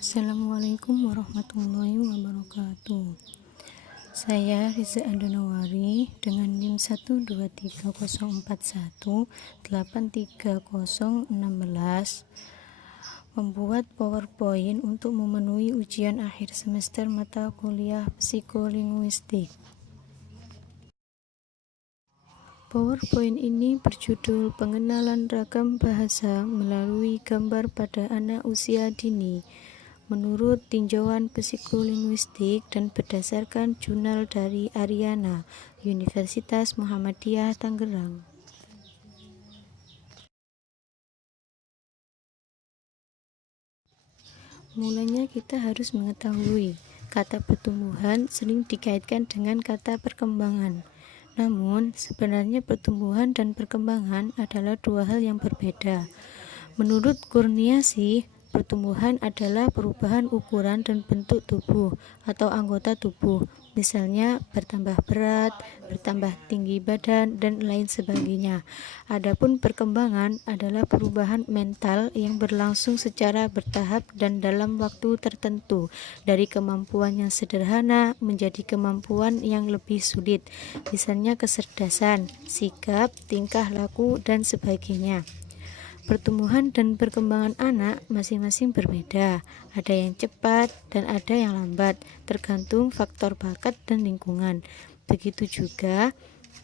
Assalamualaikum warahmatullahi wabarakatuh. Saya Riza Andonawari dengan NIM 12304183016 membuat PowerPoint untuk memenuhi ujian akhir semester mata kuliah psikolinguistik. PowerPoint ini berjudul Pengenalan Ragam Bahasa Melalui Gambar pada Anak Usia Dini menurut tinjauan psikolinguistik dan berdasarkan jurnal dari Ariana, Universitas Muhammadiyah Tangerang. Mulanya kita harus mengetahui kata pertumbuhan sering dikaitkan dengan kata perkembangan. Namun, sebenarnya pertumbuhan dan perkembangan adalah dua hal yang berbeda. Menurut Kurniasi, pertumbuhan adalah perubahan ukuran dan bentuk tubuh atau anggota tubuh, misalnya bertambah berat, bertambah tinggi badan, dan lain sebagainya. Adapun perkembangan adalah perubahan mental yang berlangsung secara bertahap dan dalam waktu tertentu, dari kemampuan yang sederhana menjadi kemampuan yang lebih sulit, misalnya kecerdasan, sikap, tingkah laku, dan sebagainya. Pertumbuhan dan perkembangan anak masing-masing berbeda, ada yang cepat dan ada yang lambat, tergantung faktor bakat dan lingkungan. Begitu juga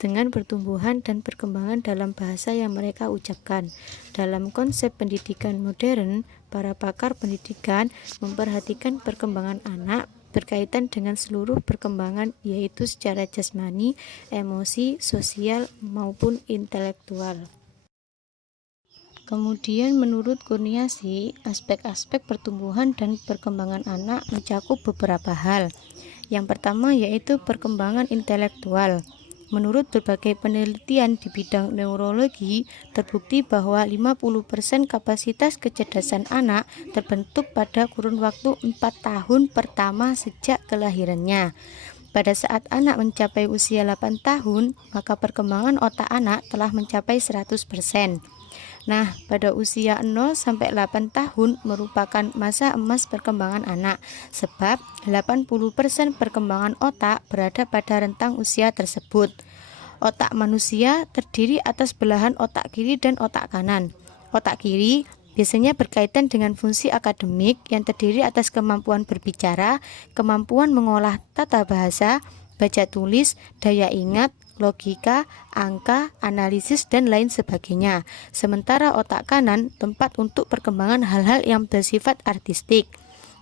dengan pertumbuhan dan perkembangan dalam bahasa yang mereka ucapkan. Dalam konsep pendidikan modern, para pakar pendidikan memperhatikan perkembangan anak berkaitan dengan seluruh perkembangan, yaitu secara jasmani, emosi, sosial, maupun intelektual. Kemudian menurut Kurniasi, aspek-aspek pertumbuhan dan perkembangan anak mencakup beberapa hal. Yang pertama yaitu perkembangan intelektual. Menurut berbagai penelitian di bidang neurologi, terbukti bahwa 50% kapasitas kecerdasan anak terbentuk pada kurun waktu 4 tahun pertama sejak kelahirannya. Pada saat anak mencapai usia 8 tahun, maka perkembangan otak anak telah mencapai 100%. Nah, pada usia 0 sampai 8 tahun merupakan masa emas perkembangan anak, sebab 80% perkembangan otak berada pada rentang usia tersebut. Otak manusia terdiri atas belahan otak kiri dan otak kanan. Otak kiri biasanya berkaitan dengan fungsi akademik yang terdiri atas kemampuan berbicara, kemampuan mengolah tata bahasa, baca tulis, daya ingat, logika, angka, analisis, dan lain sebagainya. Sementara otak kanan tempat untuk perkembangan hal-hal yang bersifat artistik,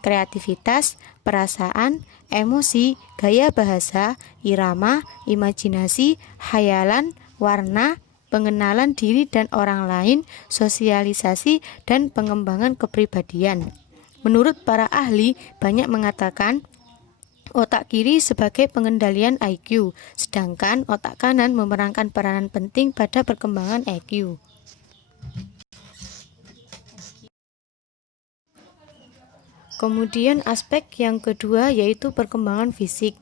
kreativitas, perasaan, emosi, gaya bahasa, irama, imajinasi, khayalan, warna, pengenalan diri dan orang lain, sosialisasi, dan pengembangan kepribadian. Menurut para ahli, banyak mengatakan otak kiri sebagai pengendalian IQ, sedangkan otak kanan memerankan peranan penting pada perkembangan IQ. Kemudian aspek yang kedua yaitu perkembangan fisik.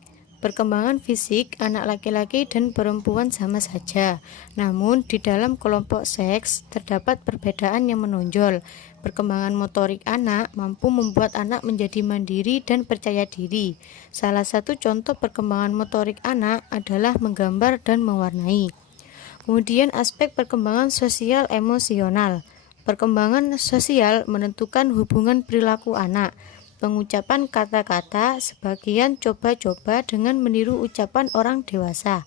Perkembangan fisik anak laki-laki dan perempuan sama saja, namun di dalam kelompok seks terdapat perbedaan yang menonjol. Perkembangan motorik anak mampu membuat anak menjadi mandiri dan percaya diri. Salah satu contoh perkembangan motorik anak adalah menggambar dan mewarnai. Kemudian aspek perkembangan sosial emosional. Perkembangan sosial menentukan hubungan perilaku anak. Pengucapan kata-kata sebagian coba-coba dengan meniru ucapan orang dewasa.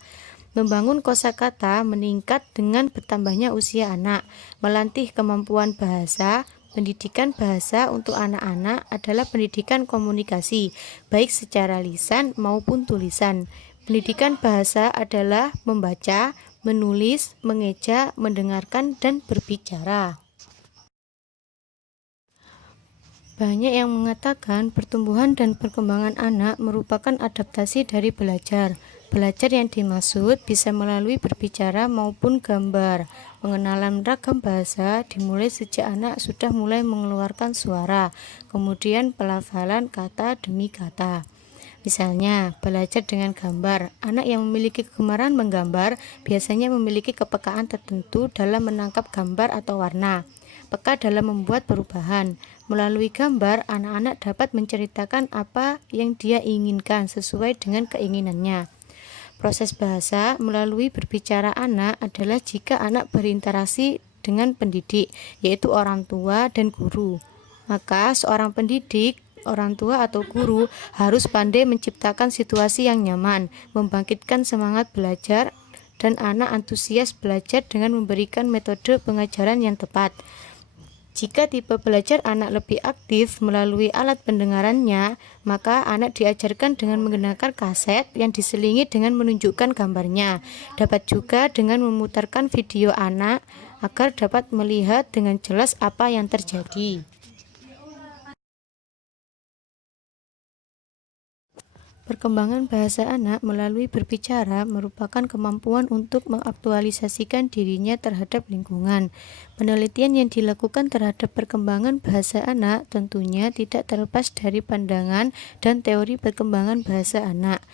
Membangun kosakata meningkat dengan bertambahnya usia anak. Melatih kemampuan bahasa. Pendidikan bahasa untuk anak-anak adalah pendidikan komunikasi, baik secara lisan maupun tulisan. Pendidikan bahasa adalah membaca, menulis, mengeja, mendengarkan, dan berbicara. Banyak yang mengatakan pertumbuhan dan perkembangan anak merupakan adaptasi dari belajar. Belajar yang dimaksud bisa melalui berbicara maupun gambar. Pengenalan ragam bahasa dimulai sejak anak sudah mulai mengeluarkan suara, kemudian pelafalan kata demi kata. Misalnya, belajar dengan gambar. Anak yang memiliki kegemaran menggambar biasanya memiliki kepekaan tertentu dalam menangkap gambar atau warna. peka dalam membuat perubahan. Melalui gambar, anak-anak dapat menceritakan apa yang dia inginkan sesuai dengan keinginannya. Proses bahasa melalui berbicara anak adalah jika anak berinteraksi dengan pendidik, yaitu orang tua dan guru. Maka seorang pendidik, orang tua atau guru harus pandai menciptakan situasi yang nyaman, membangkitkan semangat belajar, dan anak antusias belajar dengan memberikan metode pengajaran yang tepat. Jika tipe belajar anak lebih aktif melalui alat pendengarannya, maka anak diajarkan dengan menggunakan kaset yang diselingi dengan menunjukkan gambarnya. Dapat juga dengan memutarkan video anak agar dapat melihat dengan jelas apa yang terjadi. Perkembangan bahasa anak melalui berbicara merupakan kemampuan untuk mengaktualisasikan dirinya terhadap lingkungan. Penelitian yang dilakukan terhadap perkembangan bahasa anak tentunya tidak terlepas dari pandangan dan teori perkembangan bahasa anak.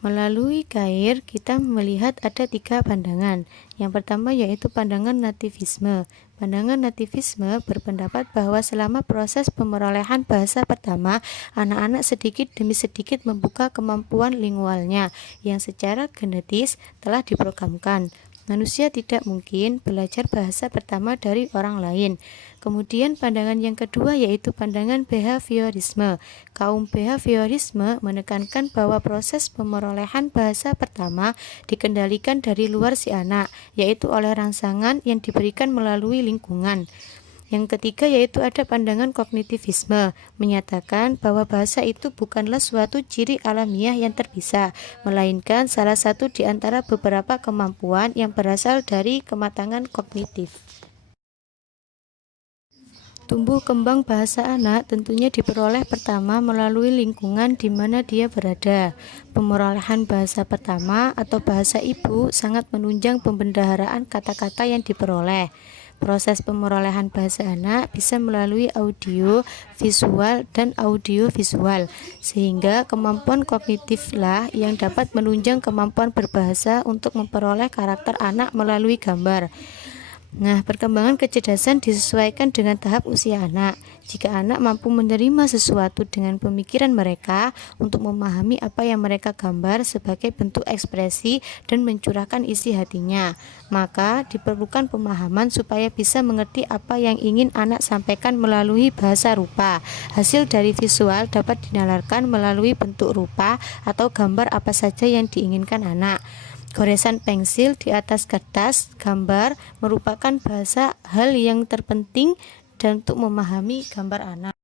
Melalui KAIR, kita melihat ada 3 pandangan. Yang pertama yaitu pandangan nativisme. Pandangan nativisme berpendapat bahwa selama proses pemerolehan bahasa pertama, anak-anak sedikit demi sedikit membuka kemampuan lingualnya yang secara genetis telah diprogramkan. Manusia tidak mungkin belajar bahasa pertama dari orang lain. Kemudian pandangan yang kedua yaitu pandangan behaviorisme. Kaum behaviorisme menekankan bahwa proses pemerolehan bahasa pertama dikendalikan dari luar si anak, yaitu oleh rangsangan yang diberikan melalui lingkungan. Yang ketiga yaitu ada pandangan kognitivisme, menyatakan bahwa bahasa itu bukanlah suatu ciri alamiah yang terpisah, melainkan salah satu di antara beberapa kemampuan yang berasal dari kematangan kognitif. Tumbuh kembang bahasa anak tentunya diperoleh pertama melalui lingkungan di mana dia berada. Pemerolehan bahasa pertama atau bahasa ibu sangat menunjang pembendaharaan kata-kata yang diperoleh. Proses pemerolehan bahasa anak bisa melalui audio, visual, dan audio-visual, sehingga kemampuan kognitiflah yang dapat menunjang kemampuan berbahasa untuk memperoleh karakter anak melalui gambar. Nah, perkembangan kecerdasan disesuaikan dengan tahap usia anak. Jika anak mampu menerima sesuatu dengan pemikiran mereka untuk memahami apa yang mereka gambar sebagai bentuk ekspresi dan mencurahkan isi hatinya, maka diperlukan pemahaman supaya bisa mengerti apa yang ingin anak sampaikan melalui bahasa rupa. Hasil dari visual dapat dinalarkan melalui bentuk rupa atau gambar apa saja yang diinginkan anak. Goresan pensil di atas kertas gambar merupakan bahasa hal yang terpenting dan untuk memahami gambar anak.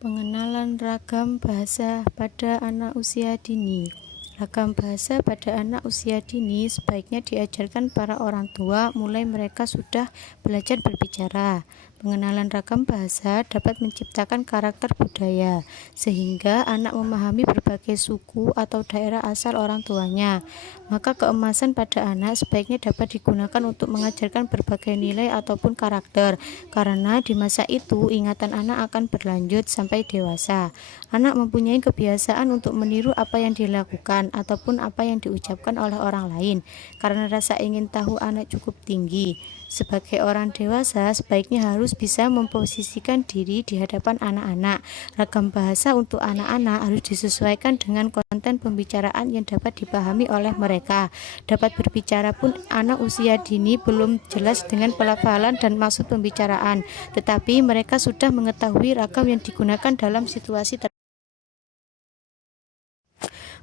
Pengenalan ragam bahasa pada anak usia dini. Ragam bahasa pada anak usia dini sebaiknya diajarkan para orang tua mulai mereka sudah belajar berbicara. Pengenalan ragam bahasa dapat menciptakan karakter budaya, sehingga anak memahami berbagai suku atau daerah asal orang tuanya. Maka keemasan pada anak sebaiknya dapat digunakan untuk mengajarkan berbagai nilai ataupun karakter, karena di masa itu ingatan anak akan berlanjut sampai dewasa. Anak mempunyai kebiasaan untuk meniru apa yang dilakukan ataupun apa yang diucapkan oleh orang lain, karena rasa ingin tahu anak cukup tinggi. Sebagai orang dewasa, sebaiknya harus bisa memposisikan diri di hadapan anak-anak. Ragam bahasa untuk anak-anak harus disesuaikan dengan konten pembicaraan yang dapat dipahami oleh mereka. Dapat berbicara pun anak usia dini belum jelas dengan pelafalan dan maksud pembicaraan, tetapi mereka sudah mengetahui ragam yang digunakan dalam situasi tertentu.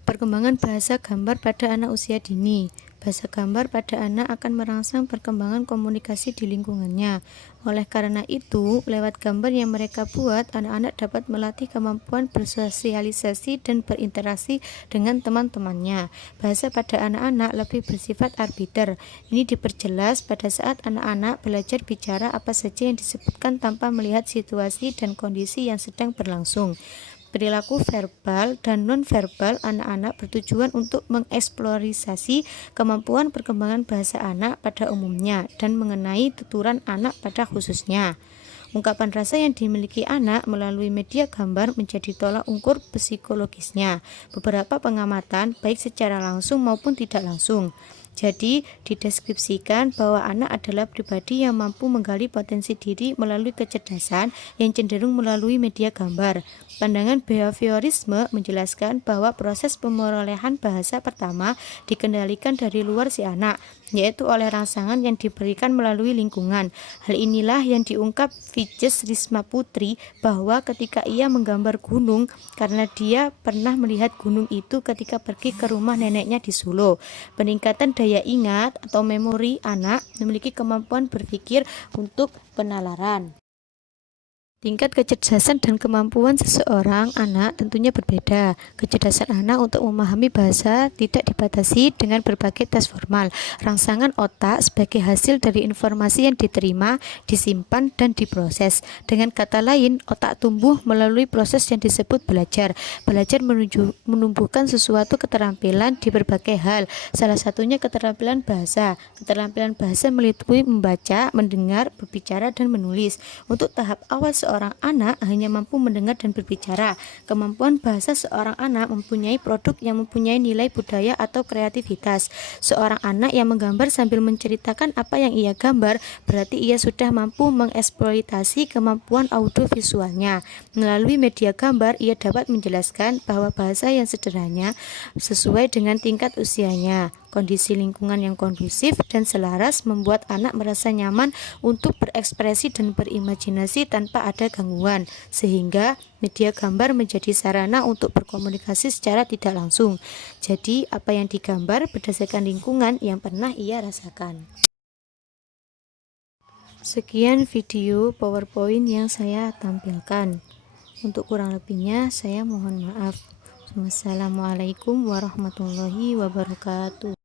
Perkembangan bahasa gambar pada anak usia dini. Bahasa gambar pada anak akan merangsang perkembangan komunikasi di lingkungannya. Oleh karena itu, lewat gambar yang mereka buat, anak-anak dapat melatih kemampuan bersosialisasi dan berinteraksi dengan teman-temannya. Bahasa pada anak-anak lebih bersifat arbiter. Ini diperjelas pada saat anak-anak belajar bicara apa saja yang disebutkan tanpa melihat situasi dan kondisi yang sedang berlangsung. Perilaku verbal dan non-verbal anak-anak bertujuan untuk mengeksplorasi kemampuan perkembangan bahasa anak pada umumnya dan mengenai tuturan anak pada khususnya. Ungkapan rasa yang dimiliki anak melalui media gambar menjadi tolak ukur psikologisnya. Beberapa pengamatan, baik secara langsung maupun tidak langsung, Jadi, dideskripsikan bahwa anak adalah pribadi yang mampu menggali potensi diri melalui kecerdasan yang cenderung melalui media gambar. Pandangan behaviorisme menjelaskan bahwa proses pemerolehan bahasa pertama dikendalikan dari luar si anak, yaitu oleh rangsangan yang diberikan melalui lingkungan. Hal inilah yang diungkap Vices Risma Putri bahwa ketika ia menggambar gunung, karena dia pernah melihat gunung itu ketika pergi ke rumah neneknya di Solo. Peningkatan daya ingat atau memori anak memiliki kemampuan berpikir untuk penalaran. Tingkat kecerdasan dan kemampuan seseorang anak tentunya berbeda. Kecerdasan anak untuk memahami bahasa tidak dibatasi dengan berbagai tes formal. Rangsangan otak sebagai hasil dari informasi yang diterima, disimpan, dan diproses. Dengan kata lain, otak tumbuh melalui proses yang disebut belajar. Belajar menumbuhkan sesuatu keterampilan di berbagai hal. Salah satunya keterampilan bahasa. Keterampilan bahasa meliputi membaca, mendengar, berbicara, dan menulis. Untuk tahap awal seorang anak hanya mampu mendengar dan berbicara. Kemampuan bahasa seorang anak mempunyai produk yang mempunyai nilai budaya atau kreativitas. Seorang anak yang menggambar sambil menceritakan apa yang ia gambar, berarti ia sudah mampu mengeksploitasi kemampuan audiovisualnya. Melalui media gambar, ia dapat menjelaskan bahwa bahasa yang sederhana sesuai dengan tingkat usianya. Kondisi lingkungan yang kondusif dan selaras membuat anak merasa nyaman untuk berekspresi dan berimajinasi tanpa ada gangguan, sehingga media gambar menjadi sarana untuk berkomunikasi secara tidak langsung. Jadi, apa yang digambar berdasarkan lingkungan yang pernah ia rasakan. Sekian video PowerPoint yang saya tampilkan. Untuk kurang lebihnya, saya mohon maaf. Wassalamualaikum warahmatullahi wabarakatuh.